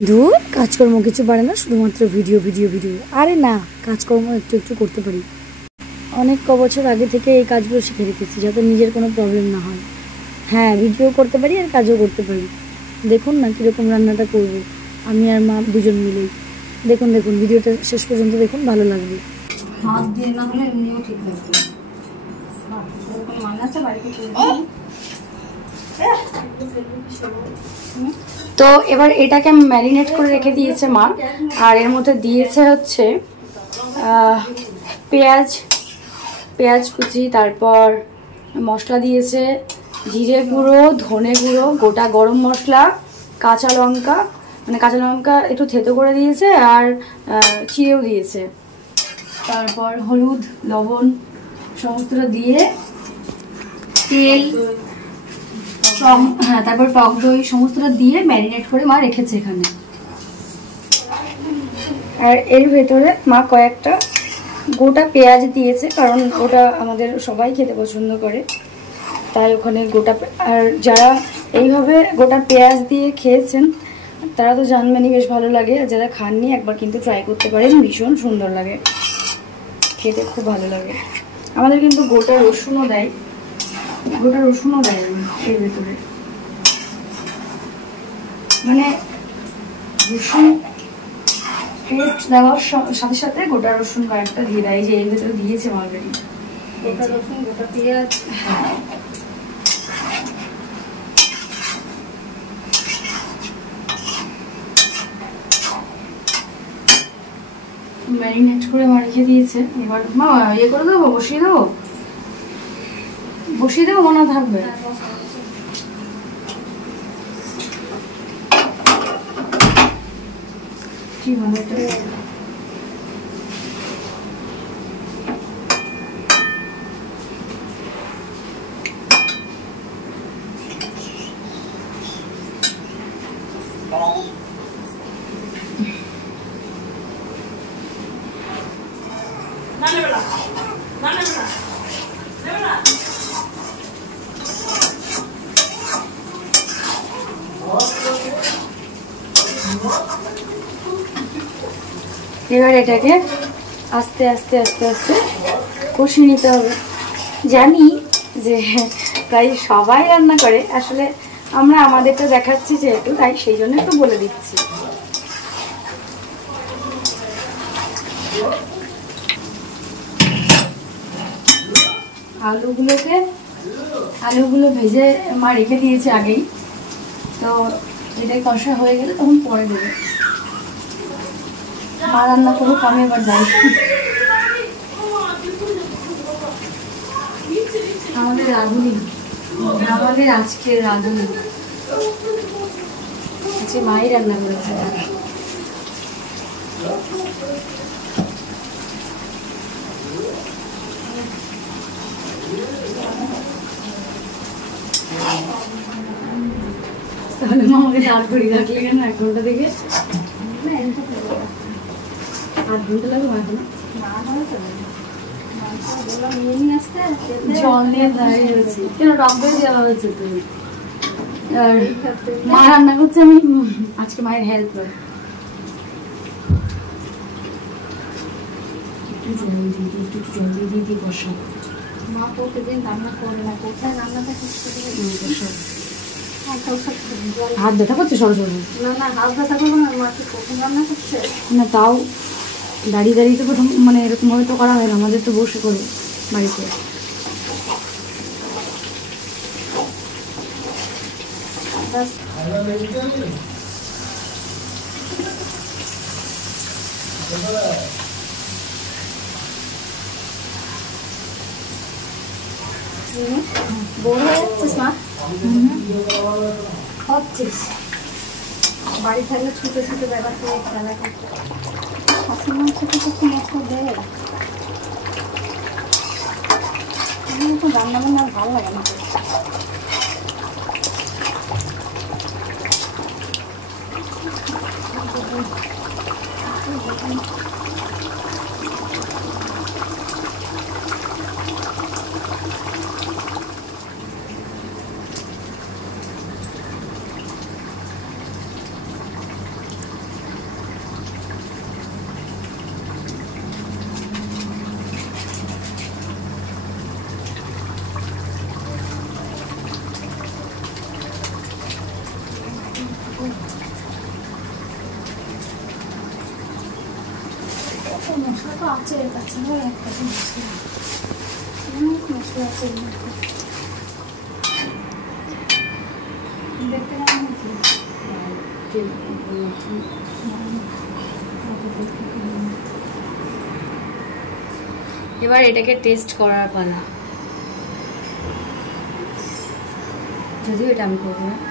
ধুর কাজকর্ম কিছু পারে না, শুধুমাত্র ভিডিও ভিডিও ভিডিও। আরে না, কাজকর্ম একটু একটু করতে পারি। অনেক বছর আগে থেকে এই কাজগুলো শিখে রেখেছি যাতে নিজের কোনো প্রবলেম না হয়। হ্যাঁ, ভিডিও করতে পারি আর কাজও করতে পারি। দেখুন না কীরকম রান্নাটা করব, আমি আর মা দুজন মিলেই। দেখুন দেখুন ভিডিওটা শেষ পর্যন্ত দেখুন, ভালো লাগবে। হাত দিয়ে না হলে এমনিও ঠিক লাগবে। তো এবার এটাকে ম্যারিনেট করে রেখে দিয়েছে মা, আর এর মধ্যে দিয়েছে হচ্ছে পেঁয়াজ কুচি, তারপর মশলা দিয়েছে জিরে গুঁড়ো, ধনে গুঁড়ো, গোটা গরম মশলা, কাঁচা লঙ্কা একটু থেতো করে দিয়েছে আর চিড়েও দিয়েছে, তারপর হলুদ লবণ সমস্তটা দিয়ে তেল, হ্যাঁ তারপর টক দই সমস্তটা দিয়ে ম্যারিনেট করে মা রেখেছে এখানে। আর এর ভেতরে মা কয়েকটা গোটা পেঁয়াজ দিয়েছে, কারণ ওটা আমাদের সবাই খেতে পছন্দ করে, তাই ওখানে গোটা। আর যারা এইভাবে গোটা পেঁয়াজ দিয়ে খেয়েছেন তারা তো জানবেনই বেশ ভালো লাগে, আর যারা খাননি একবার কিন্তু ট্রাই করতে পারেন, ভীষণ সুন্দর লাগে খেতে, খুব ভালো লাগে। আমাদের কিন্তু গোটা রসুনও দেয় এর ভেতরে, মানে রসুন পেস্ট দেওয়ার সাথে সাথে গোটা রসুন কয়েকটা দিয়ে দেয়, যে এর ভেতরে দিয়েছে অলরেডি গোটা রসুন, গোটা পেঁয়াজ। হ্যাঁ, ম্যারিনেট করে মা রেখে দিয়েছে। এবার মা ইয়ে করে দেবো, বসিয়ে দেবো মনে থাকবে। কি মানে এবার এটাকে আস্তে আস্তে আস্তে আস্তে কষিয়ে নিতে হবে। জানি যে প্রায় সবাই রান্না করে, আসলে আমরা আমাদেরটা দেখাচ্ছি যেহেতু, তাই সেই জন্য একটু বলে দিচ্ছি। আলুগুলো ভেজে মা রেখে দিয়েছে আগেই, তো এটা কষা হয়ে গেলে তখন পরে দেবে। মা রান্না করুক, আমি এবার যাই। আমাদের আজকের রাঁধুনি আজকে মাই রান্না করেছে। তাহলে মা আমাকে দাঁড় করিয়ে রাখলে কেন 1 ঘন্টা থেকে? 8 ঘন্টা লাগবে এখন। জল দিয়ে দাঁড়িয়ে রয়েছি কেন, টক দেওয়া হয়েছে তো। আর মা রান্না করছে, আমি আজকে মায়ের হেল্প করে। একটু জল দিয়ে বসা। মা প্রতিদিন রান্না করে না, কোথায় রান্নাটা হাত ব্যথা করছে সরাসরি? না হাত ব্যথা করবো না, মা কি প্রথম রান্না করছে না, তাও দাঁড়িয়ে তো প্রথম, মানে এরকমভাবে তো করা হয় না, আমাদের তো বসে করে বাড়িতে। বোর হয়ে যাচ্ছিস মা? হচ্ছিস বাড়ি থাকলে ছুটে ছুটে ব্যাপার করে খেলা করতে। খাসির মাংস থেকে একটু মশলা দেয়, তো রান্না বান্না ভালো লাগে না। মশলা তো আছে এর কাছে না, একটা মশলা মশলা আছে এর মধ্যে। দেখতে কেমন হচ্ছে? এবার এটাকে টেস্ট করার পালা, যদিও এটা আমি করবো না।